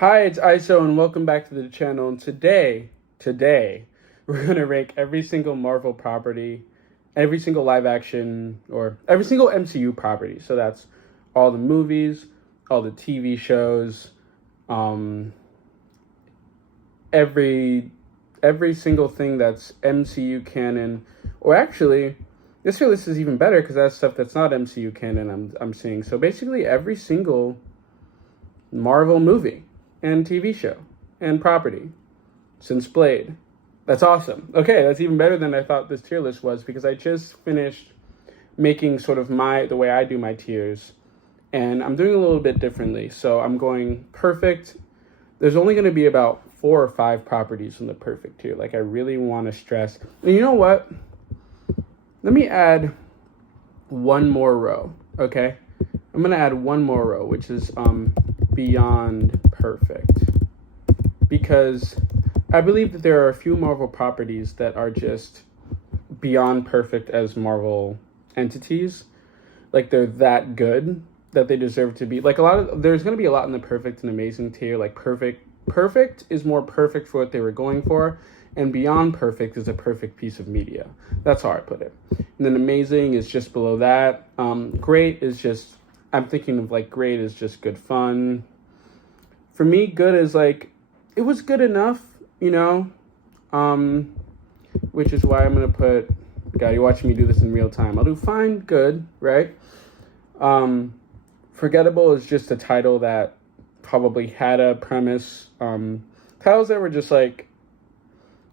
Hi, it's ISO and welcome back to the channel. And today, we're going to rank every single Marvel property, every single live action, or every single MCU property. So that's all the movies, all the TV shows, every single thing that's MCU canon. Or actually, this tier list is even better because that's stuff that's not MCU canon I'm seeing. So basically every single Marvel movie and TV show and property since Blade. That's awesome. Okay, that's even better than I thought this tier list was, because I just finished making sort of the way I do my tiers, and I'm doing a little bit differently. So I'm going perfect. There's only going to be about 4 or 5 properties in the perfect tier. Like, I really want to stress. And you know what? Let me add one more row, okay? I'm going to add one more row, which is beyond perfect, because I believe that there are a few Marvel properties that are just beyond perfect as Marvel entities. Like, they're that good that they deserve to be like there's going to be a lot in the perfect and amazing tier. Like, perfect is more perfect for what they were going for, and beyond perfect is a perfect piece of media. That's how I put it. And then amazing is just below that. Great is just, I'm thinking of like, great is just good fun. For me, good is like, it was good enough, you know? Which is why I'm going to put, God, you're watching me do this in real time. I'll do fine, good, right? Forgettable is just a title that probably had a premise. Titles that were just like,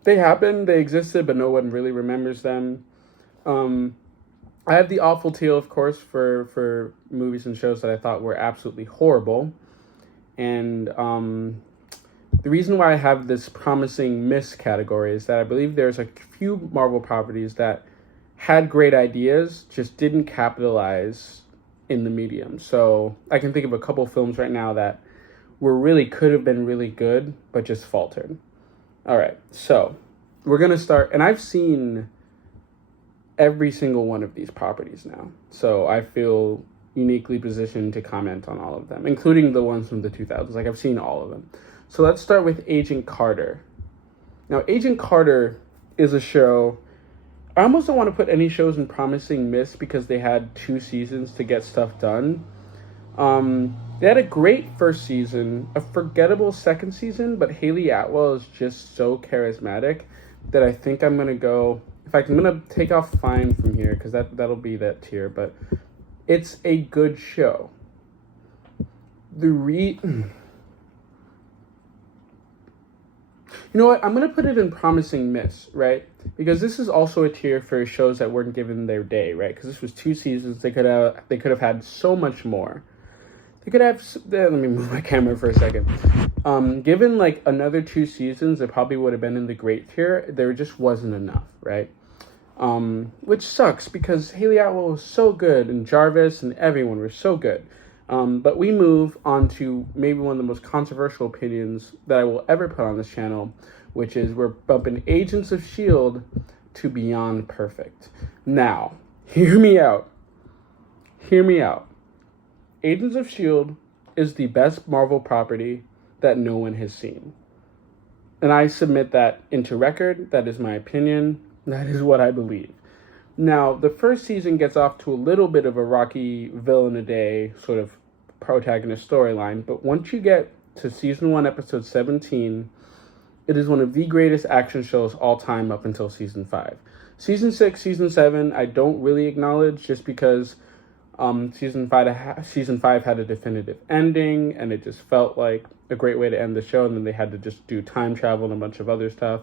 they happened, they existed, but no one really remembers them. I have the awful tier, of course, for movies and shows that I thought were absolutely horrible. And the reason why I have this promising miss category is that I believe there's a few Marvel properties that had great ideas, just didn't capitalize in the medium. So I can think of a couple films right now that could have been really good, but just faltered. All right, so we're going to start, and I've seen every single one of these properties now, so I feel uniquely positioned to comment on all of them, including the ones from the 2000s. Like, I've seen all of them. So let's start with Agent Carter. Now, Agent Carter is a show. I almost don't want to put any shows in promising miss because they had 2 seasons to get stuff done. They had a great first season, a forgettable second season, but Haley Atwell is just so charismatic that I think I'm going to go... In fact, I'm going to take off fine from here because that'll be that tier, but it's a good show. You know what? I'm going to put it in promising miss, right? Because this is also a tier for shows that weren't given their day, right? Because this was 2 seasons. They could have had so much more. They could have... Let me move my camera for a second. Given like another 2 seasons, it probably would have been in the great tier. There just wasn't enough, right? Which sucks because Haley Atwell was so good, and Jarvis and everyone were so good. But we move on to maybe one of the most controversial opinions that I will ever put on this channel, which is we're bumping Agents of S.H.I.E.L.D. to beyond perfect. Now, hear me out. Hear me out. Agents of S.H.I.E.L.D. is the best Marvel property that no one has seen. And I submit that into record. That is my opinion. That is what I believe. Now, the first season gets off to a little bit of a rocky villain-a-day sort of protagonist storyline, but once you get to season 1, episode 17, it is one of the greatest action shows all time up until season 5. Season 6, season 7, I don't really acknowledge just because season 5 had a definitive ending, and it just felt like a great way to end the show, and then they had to just do time travel and a bunch of other stuff.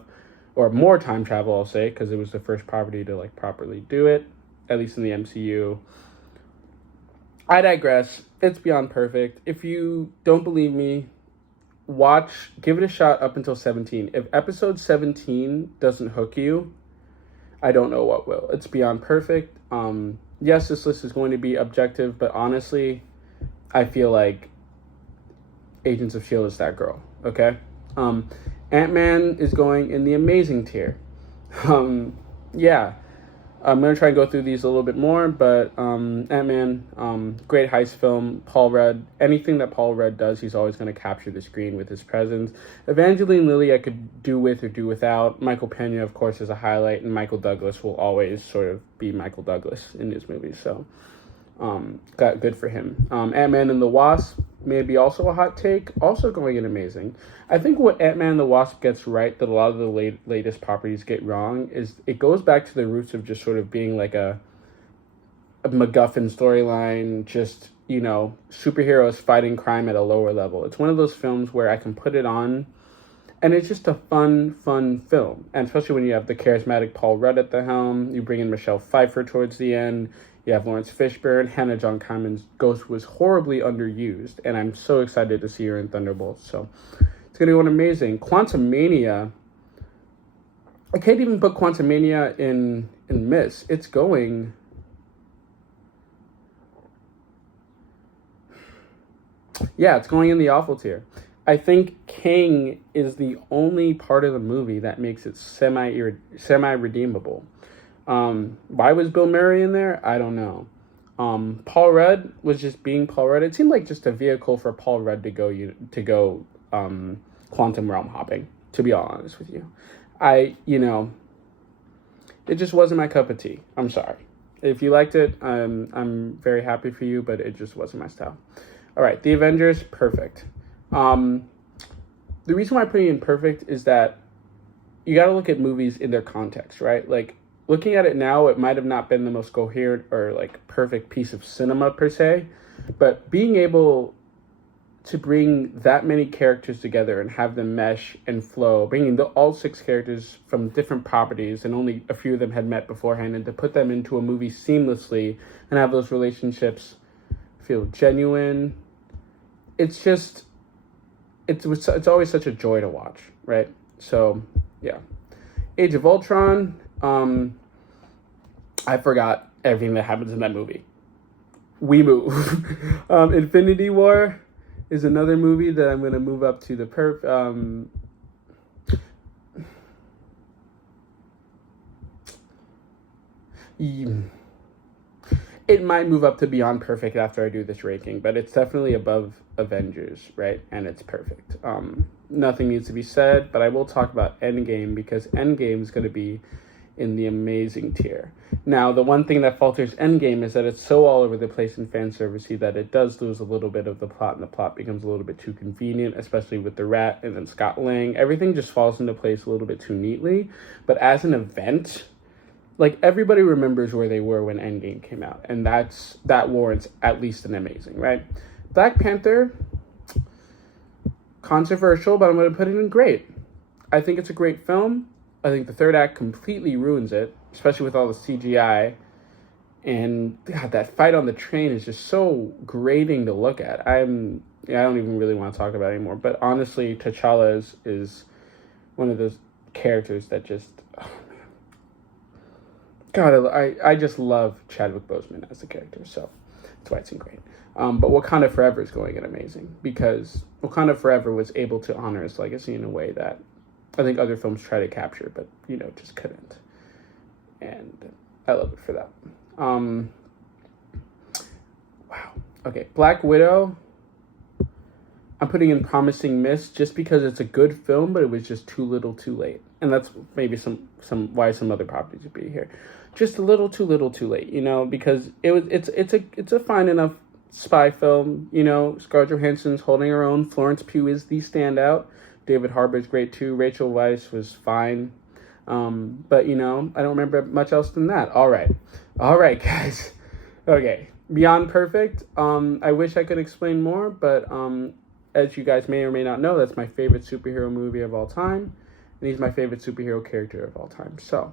Or more time travel, I'll say, because it was the first property to like properly do it, at least in the MCU. I digress. It's beyond perfect. If you don't believe me, give it a shot up until 17. If episode 17 doesn't hook you, I don't know what will. It's beyond perfect. Yes, this list is going to be objective, but honestly, I feel like Agents of S.H.I.E.L.D. is that girl, okay? Ant-Man is going in the amazing tier. Yeah. I'm going to try and go through these a little bit more, but Ant-Man, great heist film. Paul Rudd, anything that Paul Rudd does, he's always going to capture the screen with his presence. Evangeline Lilly, I could do with or do without. Michael Pena, of course, is a highlight, and Michael Douglas will always sort of be Michael Douglas in his movies, so got good for him. Ant-Man and the Wasp, maybe also a hot take, also going in amazing. I think what Ant-Man and the Wasp gets right that a lot of the latest properties get wrong is it goes back to the roots of just sort of being like a MacGuffin storyline, just, you know, superheroes fighting crime at a lower level. It's one of those films where I can put it on and it's just a fun film. And especially when you have the charismatic Paul Rudd at the helm, you bring in Michelle Pfeiffer towards the end, you have Lawrence Fishburne, Hannah John Kyman's Ghost was horribly underused, and I'm so excited to see her in Thunderbolts. So it's going to go amazing. Quantumania, I can't even put Quantumania in miss. It's going... Yeah, it's going in the awful tier. I think King is the only part of the movie that makes it semi-redeemable. Why was Bill Murray in there? I don't know. Paul Rudd was just being Paul Rudd. It seemed like just a vehicle for Paul Rudd to go quantum realm hopping, to be all honest with you. It just wasn't my cup of tea. I'm sorry. If you liked it, I'm very happy for you, but it just wasn't my style. All right, The Avengers, perfect. The reason why I'm putting in perfect is that you got to look at movies in their context, right? Like, looking at it now, it might have not been the most coherent or, like, perfect piece of cinema per se, but being able to bring that many characters together and have them mesh and flow, bringing all 6 characters from different properties and only a few of them had met beforehand, and to put them into a movie seamlessly and have those relationships feel genuine, it's always such a joy to watch, right? So, yeah. Age of Ultron, I forgot everything that happens in that movie. We move. Infinity War is another movie that I'm going to move up to the it might move up to beyond perfect after I do this ranking, but it's definitely above Avengers, right? And it's perfect. Nothing needs to be said, but I will talk about Endgame because Endgame is going to be in the amazing tier. Now, the one thing that falters Endgame is that it's so all over the place and fan servicey that it does lose a little bit of the plot, and the plot becomes a little bit too convenient, especially with the Rat and then Scott Lang. Everything just falls into place a little bit too neatly. But as an event, like, everybody remembers where they were when Endgame came out, and that warrants at least an amazing, right? Black Panther, controversial, but I'm going to put it in great. I think it's a great film. I think the third act completely ruins it, especially with all the CGI. And God, that fight on the train is just so grating to look at. I don't even really want to talk about it anymore. But honestly, T'Challa is one of those characters that just... Oh, man. God, I just love Chadwick Boseman as a character, so that's why it's in great. But Wakanda Forever is going in amazing because Wakanda Forever was able to honor his legacy in a way that I think other films try to capture, but, just couldn't. And I love it for that. Wow. Okay, Black Widow, I'm putting in promising miss just because it's a good film, but it was just too little too late. And that's maybe some why some other properties would be here. Just a little too late, because it's a fine enough spy film. Scarlett Johansson's holding her own. Florence Pugh is the standout. David Harbour's great too. Rachel Weisz was fine. But I don't remember much else than that. All right, guys. Okay, Beyond Perfect. I wish I could explain more, but as you guys may or may not know, that's my favorite superhero movie of all time, and he's my favorite superhero character of all time. So,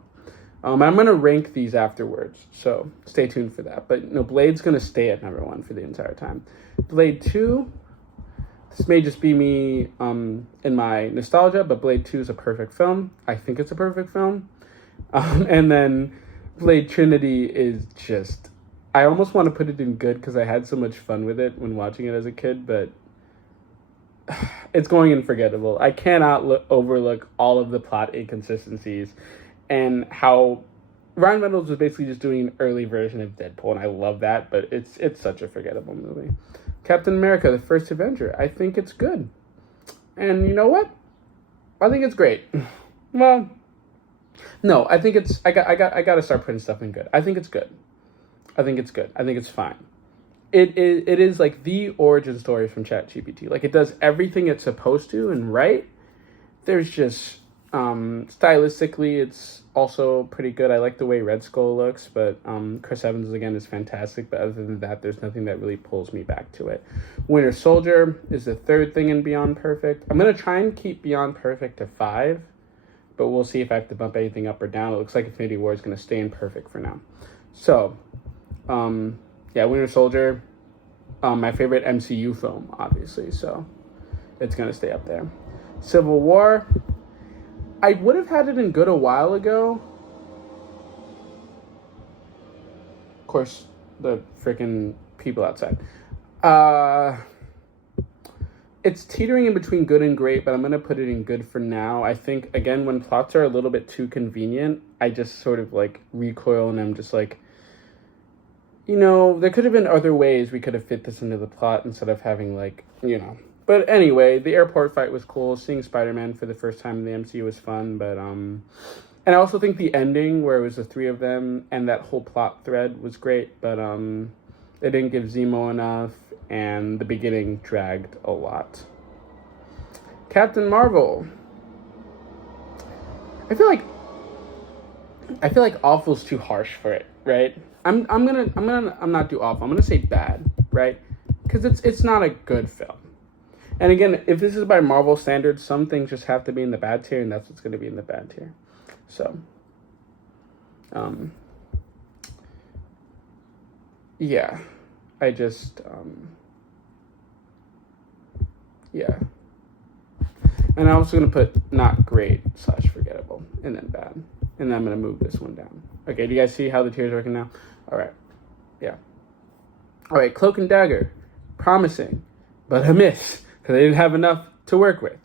I'm gonna rank these afterwards. So stay tuned for that. But Blade's gonna stay at number 1 for the entire time. Blade 2. This may just be me in my nostalgia, but Blade 2 is a perfect film. I think it's a perfect film. And then Blade Trinity is just... I almost want to put it in good because I had so much fun with it when watching it as a kid, but it's going in forgettable. I cannot overlook all of the plot inconsistencies and how Ryan Reynolds was basically just doing an early version of Deadpool, and I love that, but it's such a forgettable movie. Captain America: The First Avenger. I think it's good, and you know what? I think it's great. Well, no, I think it's. I got to start putting stuff in good. I think it's good. I think it's good. I think it's fine. It is like the origin story from ChatGPT. Like, it does everything it's supposed to, and right. There's just stylistically, it's also pretty good. I like the way Red Skull looks, but Chris Evans again is fantastic. But other than that, there's nothing that really pulls me back to it. Winter Soldier is the third thing in Beyond Perfect. I'm gonna try and keep Beyond Perfect to 5, but we'll see if I have to bump anything up or down. It looks like Infinity War is gonna stay in Perfect for now. So, yeah, Winter Soldier, my favorite MCU film, obviously. So it's gonna stay up there. Civil War, I would have had it in good a while ago. Of course, the freaking people outside. It's teetering in between good and great, but I'm going to put it in good for now. I think, again, when plots are a little bit too convenient, I just sort of, like, recoil, and I'm just like, you know, there could have been other ways we could have fit this into the plot instead of having, like, you know. But anyway, the airport fight was cool. Seeing Spider-Man for the first time in the MCU was fun. But and I also think the ending where it was the three of them and that whole plot thread was great. But it didn't give Zemo enough, and the beginning dragged a lot. Captain Marvel. I feel like awful's too harsh for it, right? I'm not too awful. I'm gonna say bad, right? Because it's not a good film. And again, if this is by Marvel standards, some things just have to be in the bad tier, and that's what's going to be in the bad tier. So, yeah, I just, yeah. And I'm also going to put not great / forgettable, and then bad. And then I'm going to move this one down. Okay, do you guys see how the tiers are working now? All right, yeah. All right, Cloak and Dagger, promising, but a miss. Because they didn't have enough to work with.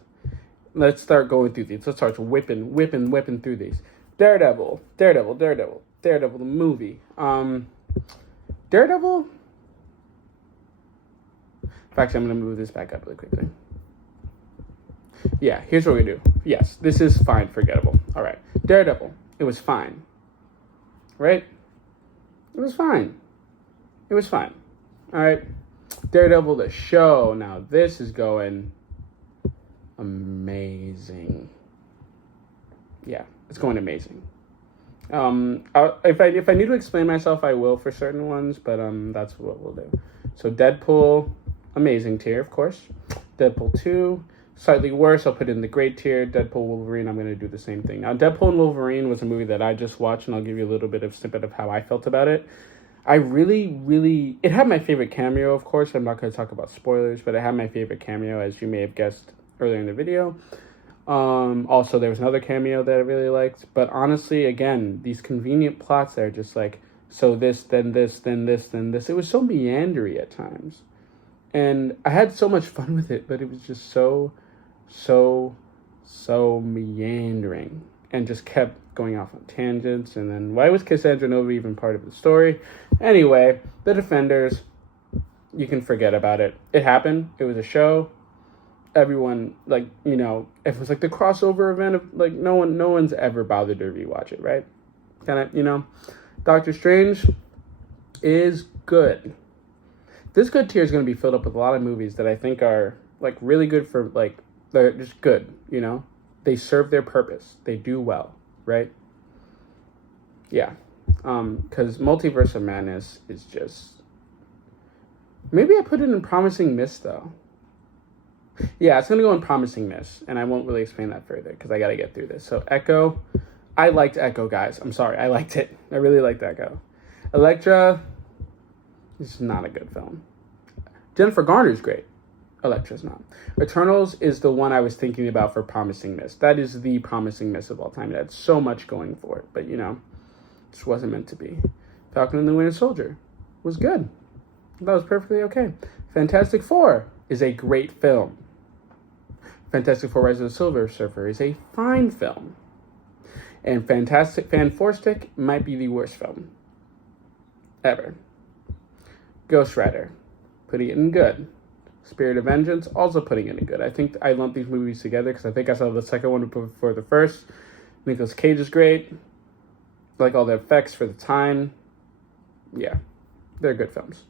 Let's start going through these. Let's start whipping through these. Daredevil, the movie. Daredevil? Actually, I'm going to move this back up really quickly. Yeah, here's what we do. Yes, this is fine, forgettable. All right. Daredevil, it was fine. Right? It was fine. All right. Daredevil, the show. Now this is going amazing. Yeah, it's going amazing. If I need to explain myself, I will for certain ones, but that's what we'll do. So Deadpool, amazing tier, of course. Deadpool 2, slightly worse. I'll put it in the great tier. Deadpool, Wolverine, I'm going to do the same thing. Now, Deadpool and Wolverine was a movie that I just watched, and I'll give you a little bit of snippet of how I felt about it. I really, it had my favorite cameo, of course. I'm not going to talk about spoilers, but it had my favorite cameo, as you may have guessed earlier in the video. Also, there was another cameo that I really liked. But honestly, again, these convenient plots that are just like, so this, then this, then this, then this. It was so meandery at times. And I had so much fun with it, but it was just so meandering. And just kept going off on tangents. And then, why was Cassandra Nova even part of the story? Anyway, The Defenders, you can forget about it. It happened. It was a show. Everyone, like, you know, it was like the crossover event of, like, no one's ever bothered to rewatch it, right? Kind of, you know. Doctor Strange is good. This good tier is going to be filled up with a lot of movies that I think are, like, really good for, like, they're just good, you know? They serve their purpose. They do well, right? Yeah. Because Multiverse of Madness is just... Maybe I put it in Promising Miss, though. Yeah, it's going to go in Promising Miss, and I won't really explain that further, because I got to get through this. So, Echo. I liked Echo, guys. I'm sorry. I liked it. I really liked Echo. Elektra. This is not a good film. Jennifer Garner's great. Elektra's not. Eternals is the one I was thinking about for Promising Miss. That is the Promising Miss of all time. It had so much going for it, but, you know, just wasn't meant to be. Falcon and the Winter Soldier was good. That was perfectly okay. Fantastic Four is a great film. Fantastic Four: Rise of the Silver Surfer is a fine film. And Fantastic Fan Four Stick might be the worst film ever. Ghost Rider, putting it in good. Spirit of Vengeance, also putting it in good. I think I lumped these movies together because I think I saw the second one before the first. Nicolas Cage is great. Like all the effects for the time. Yeah, they're good films.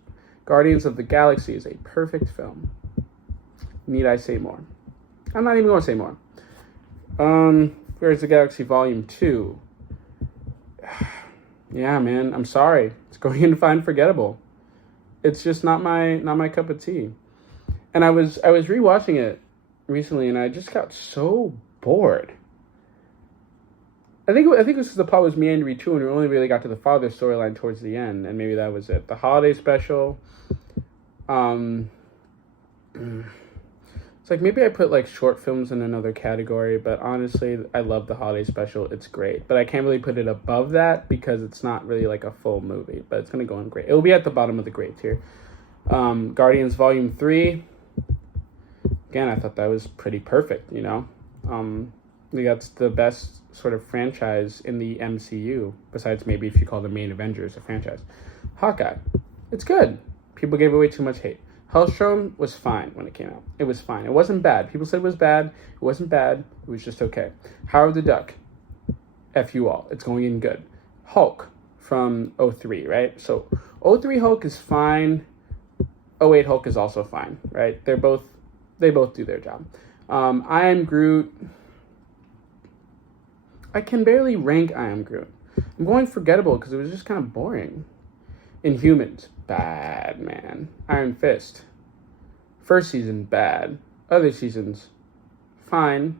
Guardians of the Galaxy is a perfect film. Need I say more? I'm not even going to say more. Guardians of the Galaxy Volume 2. Yeah, man, I'm sorry. It's going in fine forgettable. It's just not my cup of tea. And I was rewatching it recently, and I just got so bored. I think it was because the plot was meandering too, and we only really got to the father storyline towards the end, and maybe that was it. The holiday special, it's like maybe I put like short films in another category, but honestly, I love the holiday special. It's great, but I can't really put it above that because it's not really like a full movie, but it's gonna go in great. It'll be at the bottom of the great tier. Guardians Volume 3. Again, I thought that was pretty perfect, you know. That's the best sort of franchise in the MCU, besides maybe if you call the main Avengers a franchise. Hawkeye. It's good. People gave it way too much hate. Hellstrom was fine when it came out. It was fine. It wasn't bad. People said it was bad. It wasn't bad. It was just okay. Howard the Duck. F you all. It's going in good. Hulk from 03, right? So 03 Hulk is fine. 08 Hulk is also fine, right? They both do their job. I Am Groot. I can barely rank I Am Groot. I'm going forgettable because it was just kind of boring. Inhumans, bad, man. Iron Fist, first season, bad. Other seasons, fine.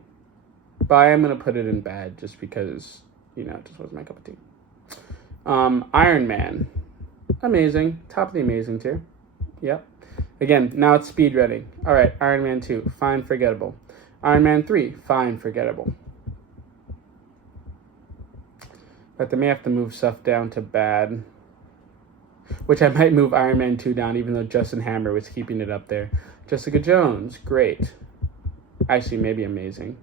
But I am going to put it in bad just because, you know, it just wasn't my cup of tea. Iron Man, amazing. Top of the amazing tier. Yep. Again, now it's speed running. All right, Iron Man 2, fine, forgettable. Iron Man 3, fine, forgettable. But they may have to move stuff down to bad. Which I might move Iron Man 2 down, even though Justin Hammer was keeping it up there. Jessica Jones, great. Actually, maybe amazing.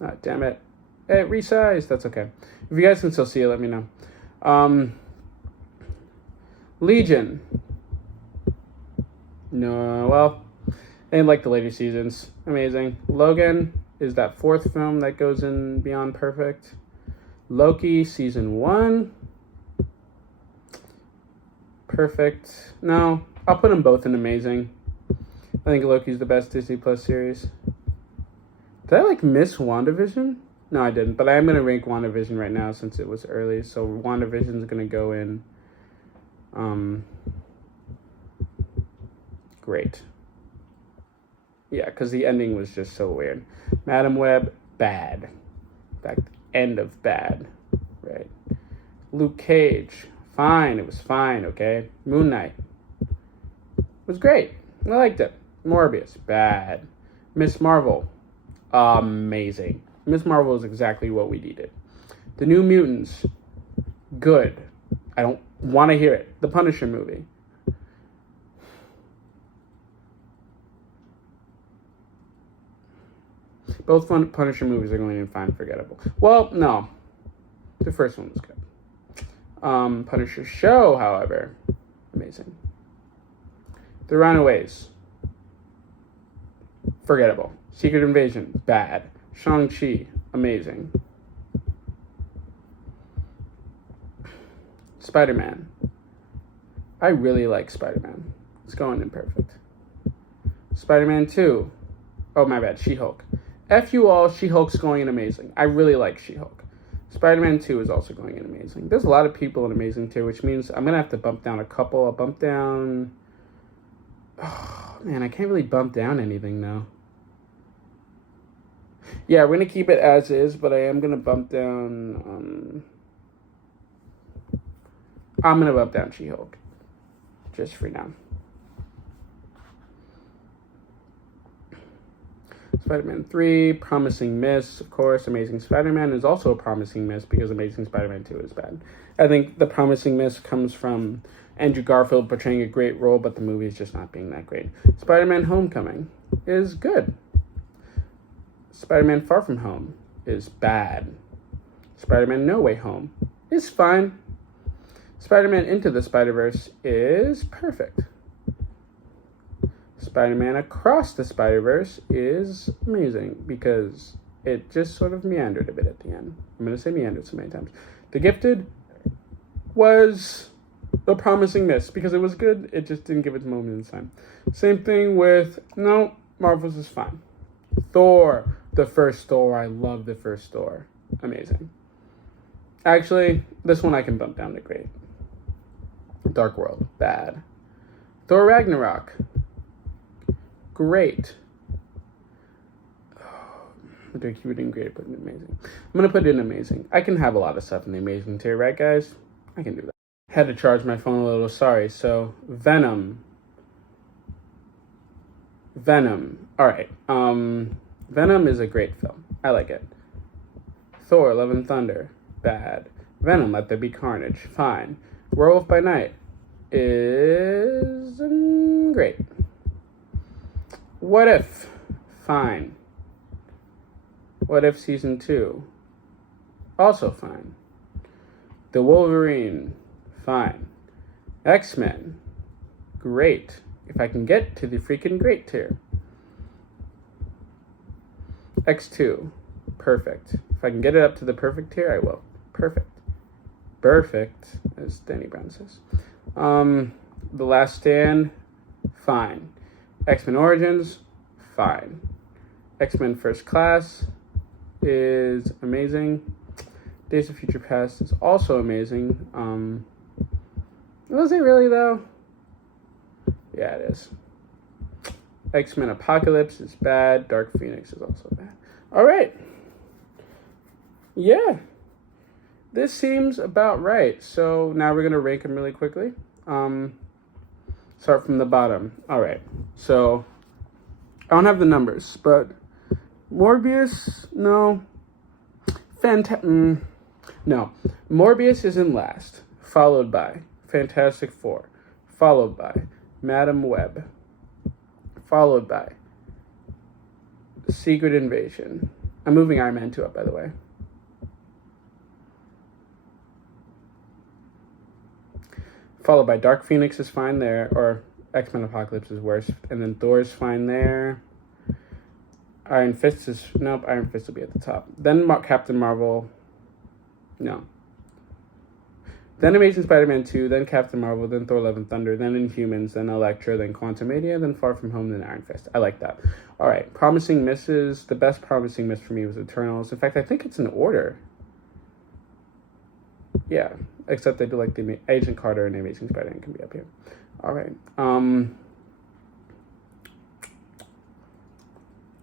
Ah, damn it. Hey, resize. That's okay. If you guys can still see it, let me know. Legion. No, well, I didn't like the later seasons. Amazing. Logan is that fourth film that goes in beyond perfect. Loki, season 1. Perfect. No, I'll put them both in amazing. I think Loki's the best Disney Plus series. Did I miss WandaVision? No, I didn't, but I am going to rank WandaVision right now since it was early. So WandaVision is going to go in great. Yeah, because the ending was just so weird. Madam Web, bad. In fact, end of bad. Right. Luke Cage, fine. It was fine, okay? Moon Knight was great. I liked it. Morbius, bad. Miss Marvel, amazing. Miss Marvel is exactly what we needed. The New Mutants, good. I don't want to hear it. The Punisher movie. Both Punisher movies are going in fine, forgettable. Well, no. The first one was good. Punisher show, however, amazing. The Runaways, forgettable. Secret Invasion, bad. Shang-Chi, amazing. Spider-Man. I really like Spider-Man. It's going in perfect. Spider-Man 2. Oh, my bad. She-Hulk. F you all, She-Hulk's going in amazing. I really like She-Hulk. Spider-Man 2 is also going in amazing. There's a lot of people in amazing tier, which means I'm going to have to bump down a couple. I'll bump down... Oh, man, I can't really bump down anything now. Yeah, we're going to keep it as is, but I am going to bump down... I'm going to bump down She-Hulk. Just for now. Spider-Man 3, promising miss, of course. Amazing Spider-Man is also a promising miss because Amazing Spider-Man 2 is bad. I think the promising miss comes from Andrew Garfield portraying a great role, but the movie is just not being that great. Spider-Man Homecoming is good. Spider-Man Far From Home is bad. Spider-Man No Way Home is fine. Spider-Man Into the Spider-Verse is perfect. Spider-Man Across the Spider-Verse is amazing because it just sort of meandered a bit at the end. I'm going to say meandered so many times. The Gifted was a promising miss because it was good. It just didn't give its moment in time. Same thing with, no, Marvel's is fine. Thor, the first Thor. I love the first Thor. Amazing. Actually, this one I can bump down to great. Dark World, bad. Thor Ragnarok, great. I'm doing cute and great, but amazing. I'm going to put in amazing. I can have a lot of stuff in the amazing tier, right, guys? I can do that. Had to charge my phone a little, sorry. So, Venom. All right. Venom is a great film. I like it. Thor, Love and Thunder, bad. Venom, Let There Be Carnage, fine. Werewolf by Night is great. What If, fine. What If Season 2, also fine. The Wolverine, fine. X-Men, great. If I can get to the freaking great tier. X2, perfect. If I can get it up to the perfect tier, I will. Perfect. Perfect, as Danny Brown says. The Last Stand, fine. X-Men Origins, fine. X-Men First Class is amazing. Days of Future Past is also amazing. Was it really, though? Yeah, it is. X-Men Apocalypse is bad. Dark Phoenix is also bad. All right. Yeah. This seems about right. So now we're going to rank them really quickly. Start from the bottom. All right. So I don't have the numbers, but Morbius, no. No. Morbius is in last, followed by Fantastic Four, followed by Madam Web, followed by Secret Invasion. I'm moving Iron Man 2 up, by the way. Followed by Dark Phoenix is fine there, or X-Men Apocalypse is worse, and then Thor's fine there. Iron Fist will be at the top. Then Captain Marvel, no. Then Amazing Spider-Man 2, then Captain Marvel, then Thor Love and Thunder, then Inhumans, then Elektra, then Quantumania, then Far From Home, then Iron Fist. I like that. All right, promising misses. The best promising miss for me was Eternals. In fact, I think it's in order. Yeah, except I do like the Agent Carter and Amazing Spider-Man can be up here. All right.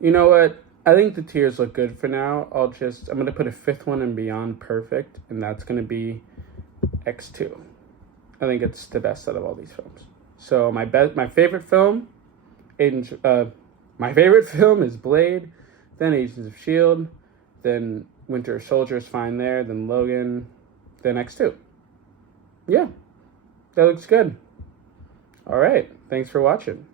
You know what? I think the tiers look good for now. I'm going to put a fifth one in Beyond Perfect, and that's going to be X2. I think it's the best out of all these films. So my favorite film, my favorite film is Blade, then Agents of S.H.I.E.L.D., then Winter Soldier is fine there, then Logan, then X2. Yeah, that looks good. All right, thanks for watching.